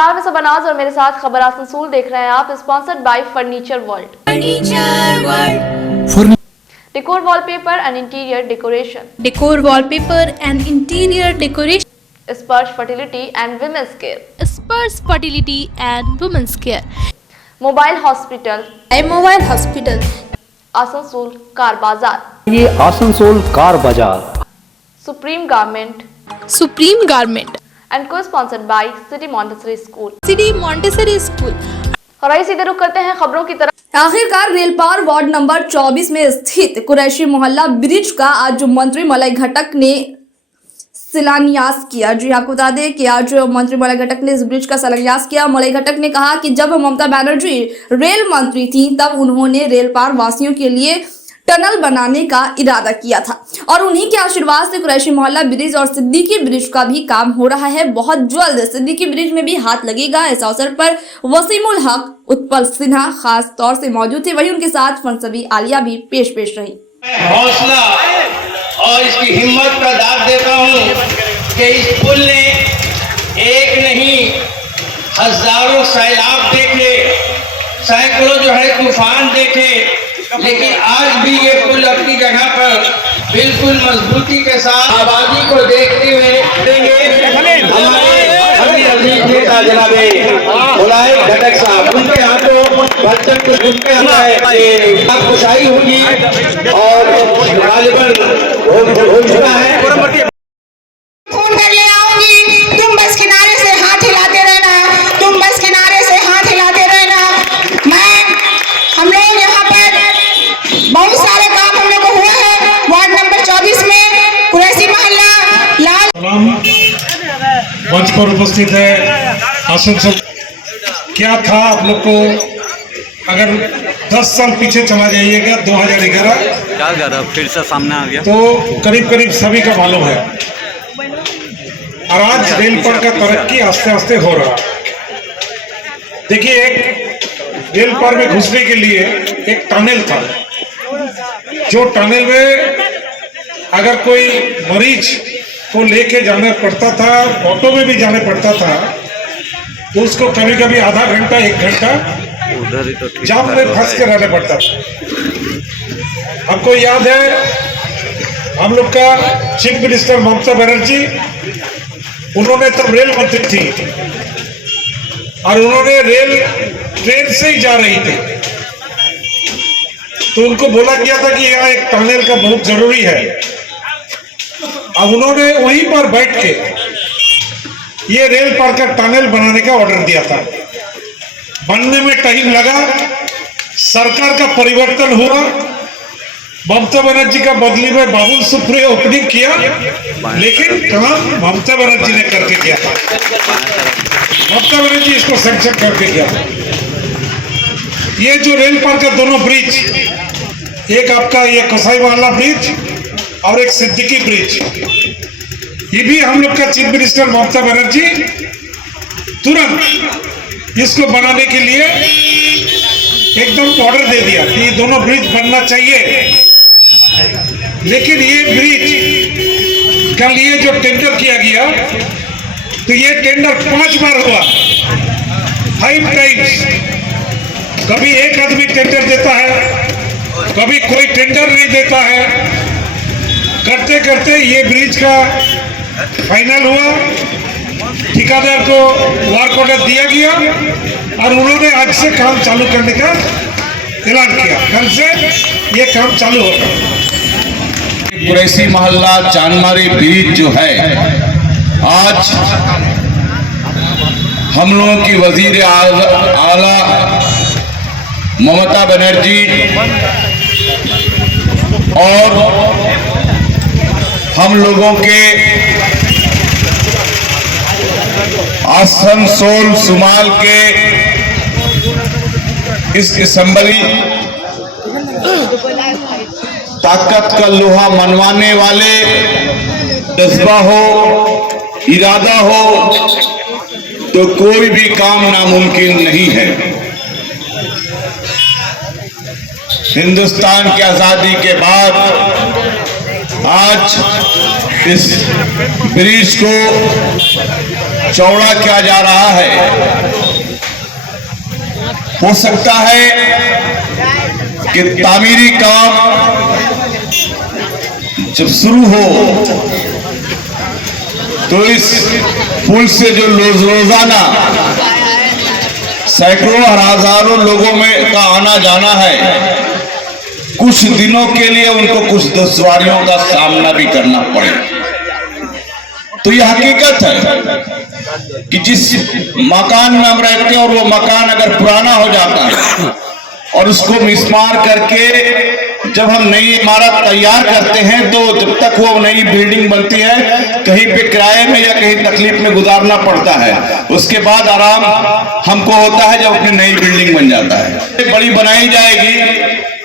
नमस्कार, मैं सबनाज और मेरे साथ खबर आसनसोल देख रहे हैं आप। Sponsored by furniture world. Decor wallpaper and interior decoration. Decor wallpaper and interior decoration. Sparsh fertility and women's care. Sparsh fertility and women's care. Mobile hospital. Mobile hospital. Asansol car बाजार। ये आसनसोल कार बाजार। Supreme garment. Supreme garment and co sponsored by city Montessori school. City Montessori school. और आइए सीधे रुक करते हैं खबरों की तरफ। आखिरकार रेलपार वार्ड नंबर 24 में स्थित कुरैशी मोहल्ला ब्रिज का आज मंत्री मलय घटक ने शिलान्यास किया। जी आपको बता दें कि आज मंत्री मलय घटक ने इस ब्रिज का शिलान्यास किया। मलय घटक ने कहा कि जब ममता बनर्जी रेल मंत्री थी तब उन्होंने रेलपार वासियों के लिए टनल बनाने का इरादा किया था और उन्हीं के आशीर्वाद से कुरैशी मोहल्ला ब्रिज और सिद्दीकी ब्रिज का भी काम हो रहा है। बहुत जल्द सिद्दीकी ब्रिज में भी हाथ लगेगा। इस अवसर पर वसीमुल हक, उत्पल सिन्हा खास तौर से मौजूद थे। वहीं उनके साथ फनसबी आलिया भी पेश रही। हौसला और इसकी हिम्मत का दाद देता हूँ कि इस पुल ने एक नहीं हजारों सैलाब देखे, सैकड़ों जो है तूफान देखे, लेकिन आज भी ये पुल अपनी जगह पर बिल्कुल मजबूती के साथ आबादी को देखते हुए देंगे। हमारे अजीज नेता जनाबे मुलाय घटक साहब, उनके हाथों बच्चन को झुकते हुए खुशाई होगी और गालिबन हो चुका है। फोन कर ले आऊंगी, तुम बस किनारे से हाथ हिलाते रहना, तुम बस किनारे से हाथ हिलाते रहना। हम लोग यहाँ पर बहुत सारे काम हम लोग को हुआ है वार्ड नंबर 24 में कुरैशी मोहल्ला लाल मंच पर उपस्थित है आसनसोल। क्या था आप लोग को, अगर 10 साल पीछे चला जाइएगा 2011 फिर से सामने आ गया तो करीब सभी का मालूम है। और आज रेल पर का तरक्की आस्ते आस्ते हो रहा। देखिए, एक रेल पर में घुसने के लिए एक टनल था, जो टनल में अगर कोई मरीज को लेके जाना पड़ता था, ऑटो में भी जाना पड़ता था, तो उसको कभी कभी आधा घंटा 1 घंटा उधर ही तो जाम में फंस के रहना पड़ता था। आपको याद है हम लोग का चीफ मिनिस्टर ममता बनर्जी, उन्होंने तब रेल मंत्री थी और उन्होंने रेल ट्रेन से ही जा रही थी, तो उनको बोला गया था कि यहाँ एक टनल का बहुत जरूरी है। अब उन्होंने वहीं पर बैठ के ये रेल पर का टनल बनाने का ऑर्डर दिया था। बनने में टाइम लगा, सरकार का परिवर्तन हुआ, ममता बनर्जी का बदली में बाबुल सुप्रियो ओपनिंग किया, लेकिन काम ममता बनर्जी ने करके किया था। ममता बनर्जी इसको सैंक्शन करके किया। ये जो रेल पर का दोनों ब्रिज, एक आपका ये कसाई मोहल्ला ब्रिज और एक सिद्दीकी ब्रिज, ये भी हम लोग का चीफ मिनिस्टर ममता बनर्जी तुरंत इसको बनाने के लिए एकदम ऑर्डर दे दिया कि ये दोनों ब्रिज बनना चाहिए। लेकिन ये ब्रिज का लिए जो टेंडर किया गया, तो ये टेंडर 5 बार हुआ, 5 टाइम्स। कभी एक आदमी टेंडर देता है, कभी कोई टेंडर नहीं देता है। करते करते ये ब्रिज का फाइनल हुआ, ठेकेदार को वर्क ऑर्डर दिया गया और उन्होंने आज से काम चालू करने का ऐलान किया। कल से ये काम चालू होगा। कुरैशी मोहल्ला चांदमारी ब्रिज जो है, आज हम लोगों की वजीर आला ममता बनर्जी और हम लोगों के आसनसोल सुमाल के इस असम्बली ताकत का लोहा मनवाने वाले, जज्बा हो, इरादा हो, तो कोई भी काम नामुमकिन नहीं है। हिंदुस्तान की आजादी के बाद आज इस ब्रिज को चौड़ा किया जा रहा है। हो सकता है कि तामीरी काम जब शुरू हो तो इस पुल से जो रोजाना सैकड़ों और हजारों लोगों में का आना जाना है, कुछ दिनों के लिए उनको कुछ दुश्वारियों का सामना भी करना पड़े। तो यह हकीकत है कि जिस मकान में हम रहते हैं और वो मकान अगर पुराना हो जाता है और उसको मिसमार करके जब हम नई इमारत तैयार करते हैं तो जब तक वो नई बिल्डिंग बनती है कहीं पे किराए में या कहीं तकलीफ में गुजारना पड़ता है। उसके बाद आराम हमको होता है जब अपनी नई बिल्डिंग बन जाता है। बड़ी बनाई जाएगी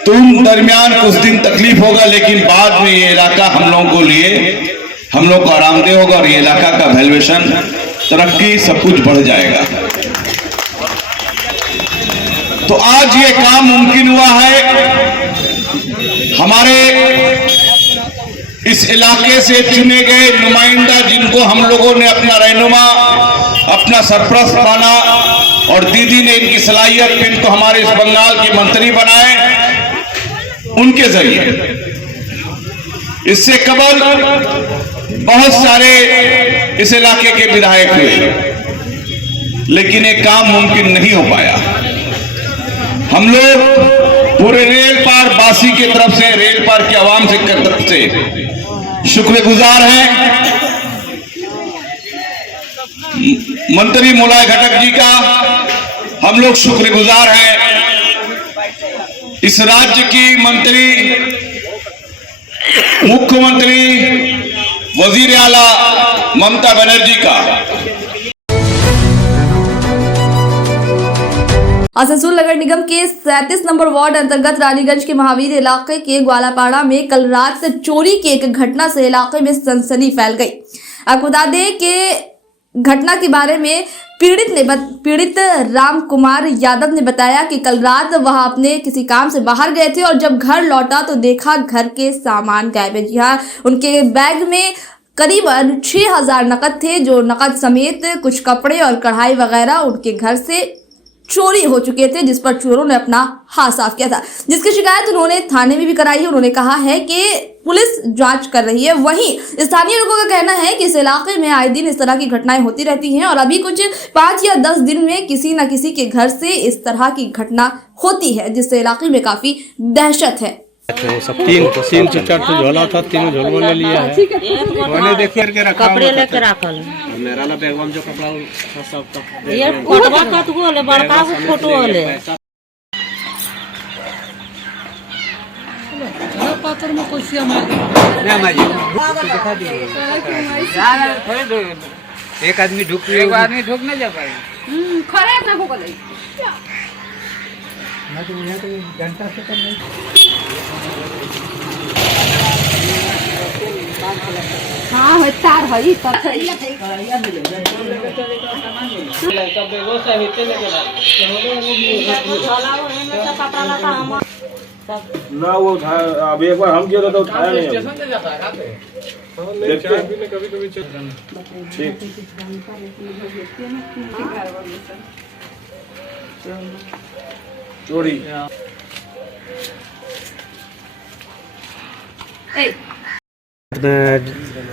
तो उन दरमियान कुछ दिन तकलीफ होगा, लेकिन बाद में ये इलाका हम लोग को आरामदेह होगा और ये इलाका का वैल्यूएशन, तरक्की, सब कुछ बढ़ जाएगा। तो आज ये काम मुमकिन हुआ है हमारे इस इलाके से चुने गए नुमाइंदा, जिनको हम लोगों ने अपना रहनुमा, अपना सरपरस्त माना और दीदी ने इनकी सलाहियत पे इनको हमारे इस बंगाल के मंत्री बनाए, उनके जरिए। इससे कबल बहुत सारे इस इलाके के विधायक हुए, लेकिन ये काम मुमकिन नहीं हो पाया। हम लोग पूरे रेल पार बासी की तरफ से, रेल पार की आवाम से शुक्रगुजार हैं मंत्री मोलाय घटक जी का। हम लोग शुक्रगुजार हैं इस राज्य की मंत्री, मुख्यमंत्री, वजीर आला ममता बनर्जी का। आसनसोल नगर निगम के 37 नंबर वार्ड अंतर्गत रानीगंज के महावीर इलाके के ग्वालापाड़ा में कल रात से चोरी की एक घटना से इलाके में सनसनी फैल गई। आपको बता दें कि घटना के बारे में पीड़ित राम कुमार यादव ने बताया कि कल रात वह अपने किसी काम से बाहर गए थे और जब घर लौटा तो देखा घर के सामान गायब है। जी हाँ, उनके बैग में करीबन 6000 नकद थे, जो नकद समेत कुछ कपड़े और कढ़ाई वगैरह उनके घर से चोरी हो चुके थे, जिस पर चोरों ने अपना हाथ साफ किया था, जिसकी शिकायत उन्होंने थाने में भी कराई है। उन्होंने कहा है कि पुलिस जांच कर रही है। वहीं स्थानीय लोगों का कहना है कि इस इलाके में आए दिन इस तरह की घटनाएं होती रहती हैं और अभी कुछ 5 या 10 दिन में किसी न किसी के घर से इस तरह की घटना होती है, जिससे इलाके में काफी दहशत है। तो सब तीन से चार झोला था, तीनों झोलों ले लिया है। मैंने देखिए करके रखा, कपड़े लेके रखल मेरा ला बैग में जो कपड़ा था सब का ये फोटो कत को ले, बड़का फोटो ले पात्र में कुछ नहीं माजी दिखा दिए यार, थोड़े दो एक आदमी ढुक नहीं जा पाए। खरे ना को ले मैं तो यहाँ तो घंटा से कम नहीं। हाँ हो तार हई तब ना वो अब एक बार हम किया था तो उठाया नहीं। कभी चोरी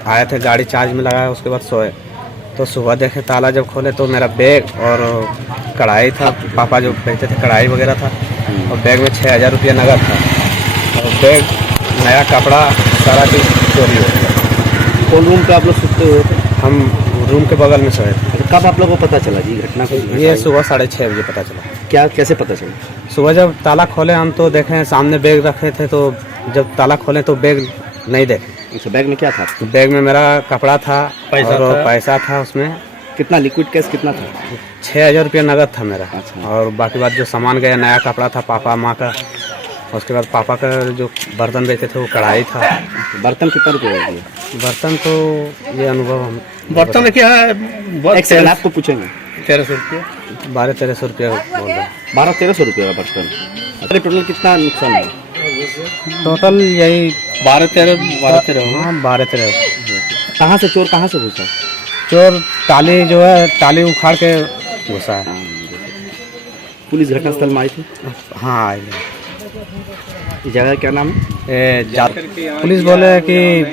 आए थे, गाड़ी चार्ज में लगाया, उसके बाद सोए तो सुबह देखे ताला जब खोले तो मेरा बैग और कढ़ाई था, पापा जो पहनते थे कढ़ाई वगैरह था, और बैग में 6000 रुपया नगद था और बैग, नया कपड़ा, सारा चीज़ चोरी हो गया। कौन रूम पे आप लोग सुते हुए थे? हम रूम के बगल में सोए थे। कब आप लोगों को पता चला जी घटना को? ये सुबह 6:30 बजे पता चला। क्या कैसे पता चला? सुबह जब ताला खोले हम तो देखें सामने बैग रखे थे, तो जब ताला खोले तो बैग नहीं देखे। अच्छा, बैग में क्या था? बैग में मेरा कपड़ा था, पैसा था उसमें। कितना लिक्विड कैश कितना था? 6000 रुपया नगद था मेरा। अच्छा। और बाकी बात जो सामान गया, नया कपड़ा था पापा माँ का, उसके बाद पापा का जो बर्तन बेचे थे वो कढ़ाई था। बर्तन कितना रुपये दिए? बर्तन तो ये अनुभव हम बर्तन क्या है, एक सेकंड आपको पूछेंगे। 1300 रुपया, 1200-1300 रुपया बोल रहे। 1200-1300 रुपये का बर्तन। अरे टोटल कितना नुकसान है? टोटल यही 12-13 हाँ 12-13। कहाँ से चोर कहाँ से घुसा? चोर टाली जो है टाली उखाड़ के घुसा है। पुलिस घटनास्थल में आई थी? हाँ आई है। इस जगह क्या नाम है? पुलिस बोले कि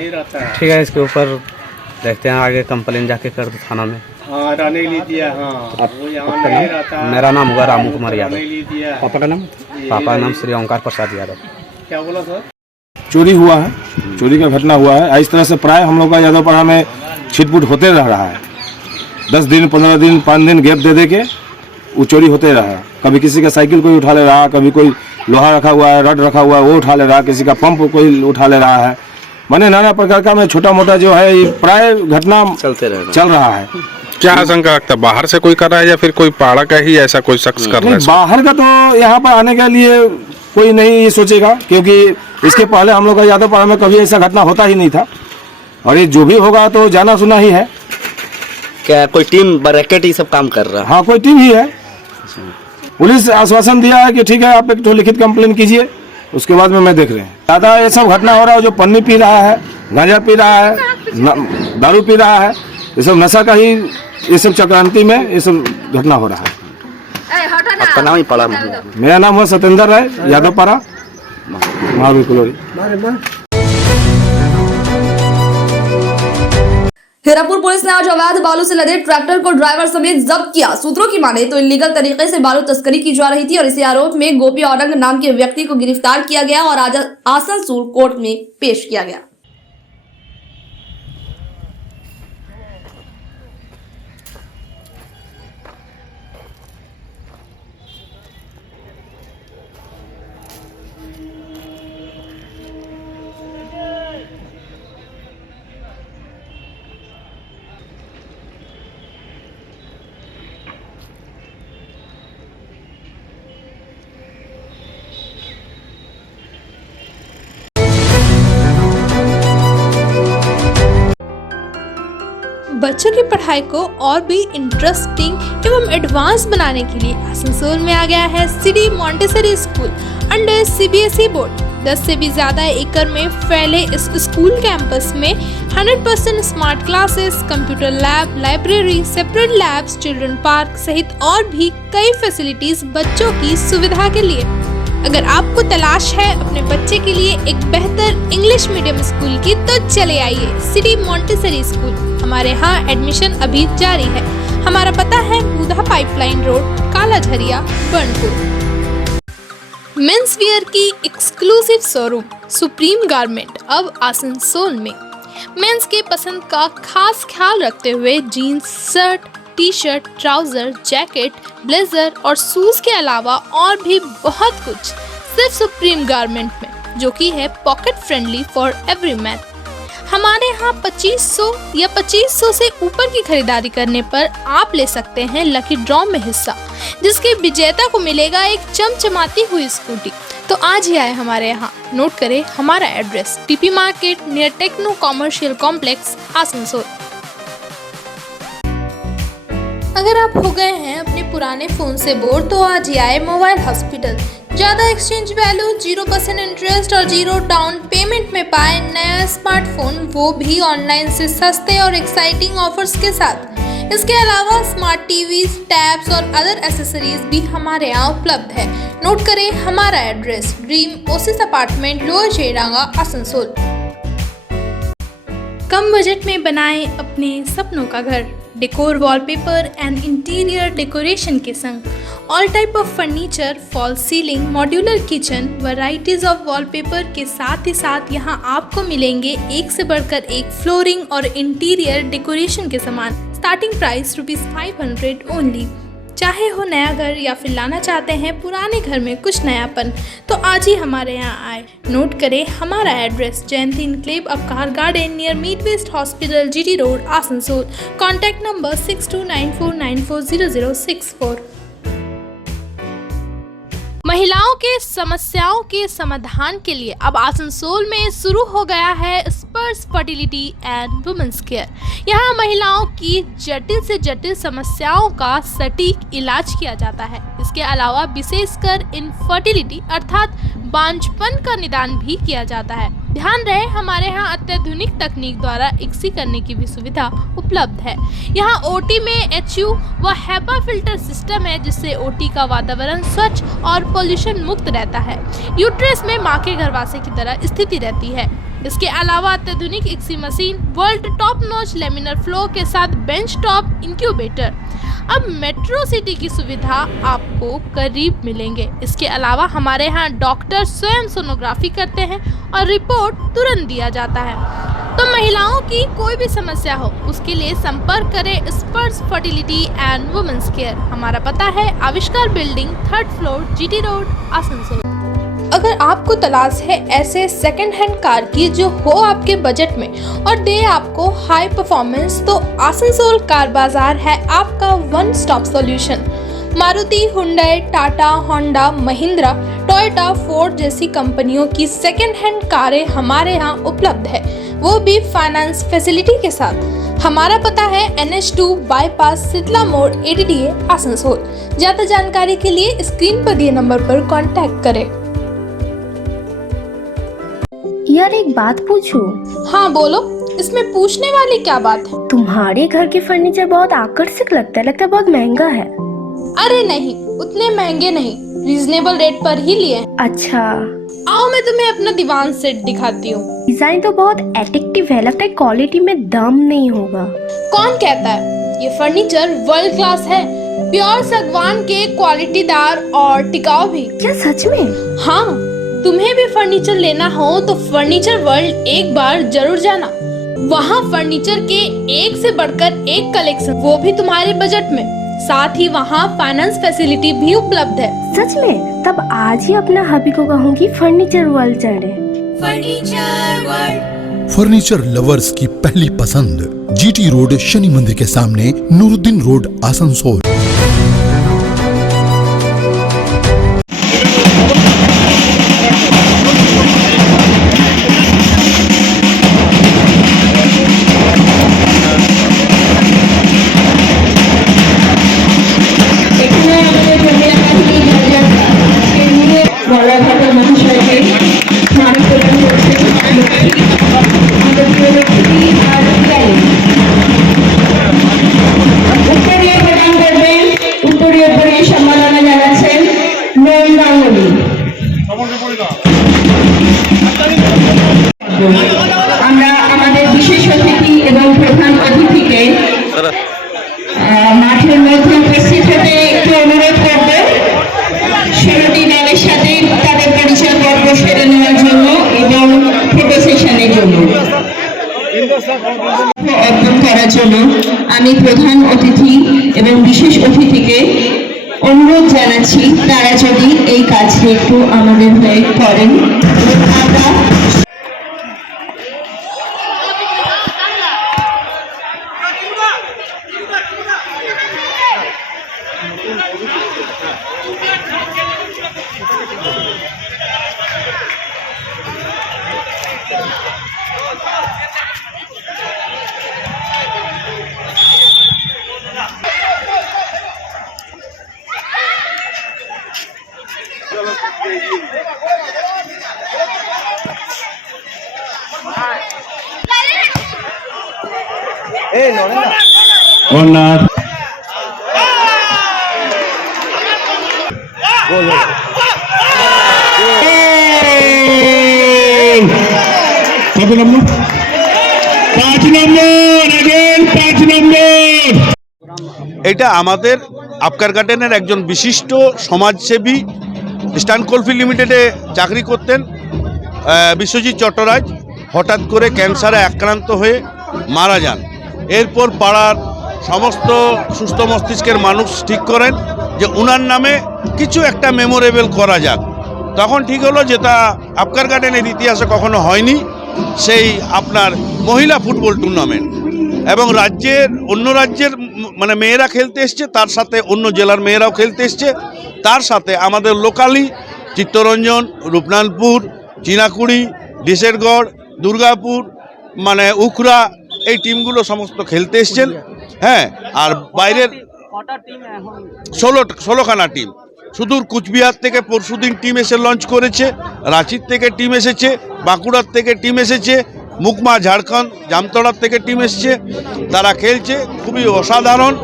ठीक है इसके ऊपर देखते हैं आगे कंप्लेन जाके कर दो थाना में। हाँ रहने के लिए दिया। हाँ वो यहाँ नहीं रहता। मेरा नाम हुआ रामू कुमार यादव। पापा का नाम? पापा का नाम श्री ओंकार प्रसाद यादव। क्या बोला सर? चोरी हुआ है, चोरी का घटना हुआ है। इस तरह से प्राय हम लोग का यादवपाड़ा में छिटपुट होते रह रहा है। 10 दिन 15 दिन 5 दिन गैप दे के वो चोरी होते रहा है। कभी किसी का साइकिल कोई उठा ले रहा है, कभी कोई लोहा रखा हुआ है, रड रखा हुआ है वो उठा ले रहा है, किसी का पंप कोई उठा ले रहा है। माने नाना प्रकार का में छोटा मोटा जो है ये प्राय घटना चल रहा है। क्या आशंका रखता है? बाहर से कोई कर रहा है या फिर कोई पाड़ा का ही ऐसा कोई शख्स कर रहा है? बाहर का तो यहाँ पर आने के लिए कोई नहीं सोचेगा, क्योंकि इसके पहले हम लोग का यादवपाड़ा में कभी ऐसा घटना होता ही नहीं था। और ये जो भी होगा तो जाना सुना ही है। क्या कोई टीम ब्रैकेट ही सब काम कर रहा है? हाँ कोई टीम ही है। पुलिस आश्वासन दिया है कि ठीक है आप एक तो लिखित कंप्लेन कीजिए, उसके बाद में मैं देख रहे हैं। ज़्यादा ये सब घटना हो रहा है, जो पन्नी पी रहा है, गांजा पी रहा है, दारू पी रहा है, ये सब नशा का ही ये सब चक्रांति में ये सब घटना हो रहा है। आपका नाम ही पड़ा? मेरा नाम है सत्येंद्र राय, यादवपाड़ा, महावीर कुलोरी। हीरापुर पुलिस ने आज अवैध बालू से लदे ट्रैक्टर को ड्राइवर समेत जब्त किया। सूत्रों की माने तो इलीगल तरीके से बालू तस्करी की जा रही थी और इसी आरोप में गोपी औरंग नाम के व्यक्ति को गिरफ्तार किया गया और आज आसनसोल कोर्ट में पेश किया गया। बच्चों की पढ़ाई को और भी इंटरेस्टिंग एवं एडवांस बनाने के लिए आसनसोल में आ गया है city Montessori school under CBSE board. 10 से भी ज्यादा एकड़ में फैले इस स्कूल कैंपस में 100% smart classes, computer lab, library, separate labs, children park सहित और भी कई फैसिलिटीज बच्चों की सुविधा के लिए। अगर आपको तलाश है अपने बच्चे के लिए एक बेहतर इंग्लिश मीडियम स्कूल की तो चले आइए सिटी मॉन्टेसरी स्कूल। हमारे यहाँ एडमिशन अभी जारी है। हमारा पता है बूधा पाइपलाइन रोड, काला झरिया, बर्नपुर। मेंस वियर की एक्सक्लूसिव शोरूम सुप्रीम गारमेंट अब आसनसोल में। मेंस के पसंद का खास ख्याल रखते हुए jeans, shirt, T shirt, trouser, jacket, blazer और शूज के अलावा और भी बहुत कुछ सिर्फ सुप्रीम गारमेंट में, जो कि है pocket friendly for every man. हमारे यहाँ 2500 या 2500 से ऊपर की खरीदारी करने पर आप ले सकते हैं लकी ड्रॉ में हिस्सा, जिसके विजेता को मिलेगा एक चमचमाती हुई स्कूटी। तो आज ही आए हमारे यहाँ। नोट करें हमारा address, TP market near techno commercial complex, Asansol. अगर आप हो गए हैं अपने पुराने फोन से बोर तो आज ही आए मोबाइल हॉस्पिटल। ज्यादा एक्सचेंज वैल्यू, 0% इंटरेस्ट और 0 डाउन पेमेंट में पाए नया स्मार्टफोन, वो भी ऑनलाइन से सस्ते और एक्साइटिंग ऑफर्स के साथ। इसके अलावा स्मार्ट टीवीज, टैब्स और अदर एसेसरीज भी हमारे यहाँ उपलब्ध है। नोट करें हमारा address, dream oasis apartment, lower Cheranga, Asansol. कम बजट में बनाएं अपने सपनों का घर। Decor, wallpaper and interior decoration के संग all type of furniture, fall ceiling, modular kitchen, varieties of wallpaper के साथ ही साथ यहाँ आपको मिलेंगे एक से बढ़कर एक फ्लोरिंग और इंटीरियर डेकोरेशन के सामान। Starting price ₹500 only. चाहे हो नया घर या फिर लाना चाहते हैं पुराने घर में कुछ नयापन, तो आज ही हमारे यहाँ आए। नोट करें हमारा address, Jayanti enclave, Avkar garden near meet west hospital, GT road, Asansol. Contact number 6294940064। महिलाओं के समस्याओं के समाधान के लिए अब आसनसोल में शुरू हो गया है स्पर्श फर्टिलिटी एंड वुमेन्स केयर। यहाँ महिलाओं की जटिल से जटिल समस्याओं का सटीक इलाज किया जाता है। इसके अलावा विशेषकर इनफर्टिलिटी अर्थात बांझपन का निदान भी किया जाता है। ध्यान रहे हमारे यहाँ अत्याधुनिक तकनीक द्वारा इक्सी करने की भी सुविधा उपलब्ध है। यहाँ ओटी में HU व HEPA फिल्टर सिस्टम है, जिससे ओटी का वातावरण स्वच्छ और पोल्यूशन मुक्त रहता है। यूट्रस में माँ के गर्भाशय की तरह स्थिति रहती है। इसके अलावा अत्याधुनिक ICSI machine, world top notch laminar flow के साथ बेंच टॉप इंक्यूबेटर। अब मेट्रो सिटी की सुविधा आपको करीब मिलेंगे। इसके अलावा हमारे यहाँ डॉक्टर स्वयं सोनोग्राफी करते हैं और रिपोर्ट तुरंत दिया जाता है। तो महिलाओं की कोई भी समस्या हो, उसके लिए संपर्क करें स्पर्श फर्टिलिटी एंड वुमेन्स केयर। हमारा पता है आविष्कार building, 3rd floor, GT road, Asansol. अगर आपको तलाश है ऐसे सेकंड हैंड कार की जो हो आपके बजट में और दे आपको हाई परफॉर्मेंस, तो आसनसोल कार बाजार है आपका one stop solution. Maruti, Hyundai, Tata, Honda, Mahindra, Toyota, Ford जैसी कंपनियों की सेकंड हैंड कारें हमारे यहाँ उपलब्ध है, वो भी फाइनेंस फैसिलिटी के साथ। हमारा पता है NH2 बाईपास, शीतला मोड़, ADDA, आसनसोल। ज़्यादा जानकारी के लिए स्क्रीन पर दिए नंबर पर कॉन्टैक्ट करें। यार एक बात पूछूं? हाँ बोलो, इसमें पूछने वाली क्या बात है? तुम्हारे घर के फर्नीचर बहुत आकर्षक लगता है बहुत महंगा है। अरे नहीं, उतने महंगे नहीं, रीजनेबल रेट पर ही लिए। अच्छा, आओ मैं तुम्हें अपना दीवान सेट दिखाती हूँ। डिजाइन तो बहुत एट्रैक्टिव है, लगता है क्वालिटी में दम नहीं होगा। कौन कहता है? ये फर्नीचर वर्ल्ड क्लास है, प्योर सागवान के, क्वालिटीदार और टिकाऊ भी। क्या सच में? हाँ, तुम्हें भी फर्नीचर लेना हो तो फर्नीचर वर्ल्ड एक बार जरूर जाना। वहाँ फर्नीचर के एक से बढ़कर एक कलेक्शन, वो भी तुम्हारे बजट में। साथ ही वहाँ फाइनेंस फैसिलिटी भी उपलब्ध है। सच में? तब आज ही अपना हबी को कहूँगी फर्नीचर वर्ल्ड चढ़े। फर्नीचर वर्ल्ड, फर्नीचर लवर्स की पहली पसंद, GT रोड, शनि मंदिर के सामने, नूरुद्दीन रोड, आसनसोल। আমরা আমাদের বিশেষ অতিথি এবং প্রধান অতিথিকে মাঠের মধ্যে উপস্থিত হতে একটু অনুরোধ করব। 16টি দলের সাথে তাদের পরিচয় পর্ব সেরে নেওয়ার জন্য এবং ফটো সেশনের জন্য অর্পণ করার জন্য আমি প্রধান অতিথি এবং বিশেষ অতিথিকে অনুরোধ জানাচ্ছি তারা যদি এই কাজটি একটু আমাদের হয়ে করেন। আমরা কত নম্বর? 5 নম্বর, अगेन 5 নম্বর। এটা আমাদের আপকার গার্ডেনের একজন বিশিষ্ট সমাজসেবী, ইস্টার্ন কোলফিল্ড লিমিটেডে চাকরি করতেন বিশ্বজিৎ চট্টরাজ, হঠাৎ করে ক্যান্সারে আক্রান্ত হয়ে মারা যান। এরপর পাড়ার সমস্ত সুস্থ মস্তিষ্কের মানুষ ঠিক করেন যে উনার নামে কিছু একটা মেমোরেবল করা যাক। তখন ঠিক হলো যে তা আপকার গার্ডেনের ইতিহাসে কখনো হয়নি, সেই আপনার মহিলা ফুটবল টুর্নামেন্ট, এবং রাজ্যের অন্য রাজ্যের মানে মেয়েরা খেলতে এসছে, তার সাথে অন্য জেলার মেয়েরাও খেলতে এসছে, তার সাথে আমাদের লোকালি চিত্তরঞ্জন, রূপনানপুর, চিনাকুড়ি, ডিসেরগড়, দুর্গাপুর, মানে উখরা, এই টিমগুলো সমস্ত খেলতে এসছেন। হ্যাঁ, আর বাইরের 16খানা টিম, সুদূর কুচবিহার থেকে পরশুদিন টিম এসে লঞ্চ করেছে, রাঁচির থেকে টিম এসেছে, বাঁকুড়ার থেকে টিম এসেছে, মুকমা ঝাড়খণ্ড জামতড়ার থেকে টিম এসেছে। তারা খেলছে খুবই অসাধারণ।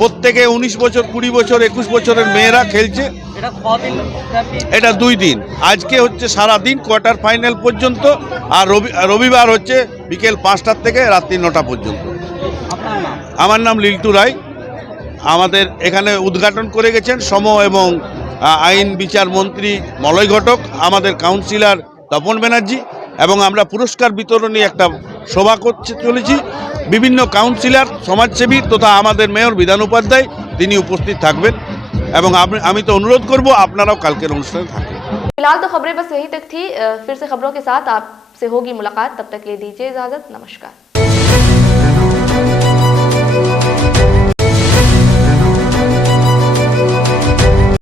প্রত্যেকে 19 বছর, 20 বছর, 21 বছরের মেয়েরা খেলছে। এটা 2 দিন, আজকে হচ্ছে সারা দিন কোয়ার্টার ফাইনাল পর্যন্ত, আর রবিবার হচ্ছে বিকেল 5টার থেকে রাত্রি 9টা পর্যন্ত। আমার নাম লিল্টু রায়। আমাদের এখানে উদ্ঘাটন করে গেছেন শ্রম এবং আইন বিচার মন্ত্রী মলয় ঘটক, আমাদের কাউন্সিলর তপন ব্যানার্জি, এবং আমরা পুরস্কার বিতরণী একটা সভা করতে চলেছি। বিভিন্ন কাউন্সিলর, সমাজসেবী তথা আমাদের মেয়র বিধান উপাধ্যায় তিনি উপস্থিত থাকবেন, এবং আমি তো অনুরোধ করব আপনারাও কালকের অনুষ্ঠানে থাকবেন। फिलहाल तो खबरें बस यहीं तक थी। फिर से खबरों के साथ आपसे होगी मुलाकात, तब तक के लिए दीजिए इजाजत। नमस्कार।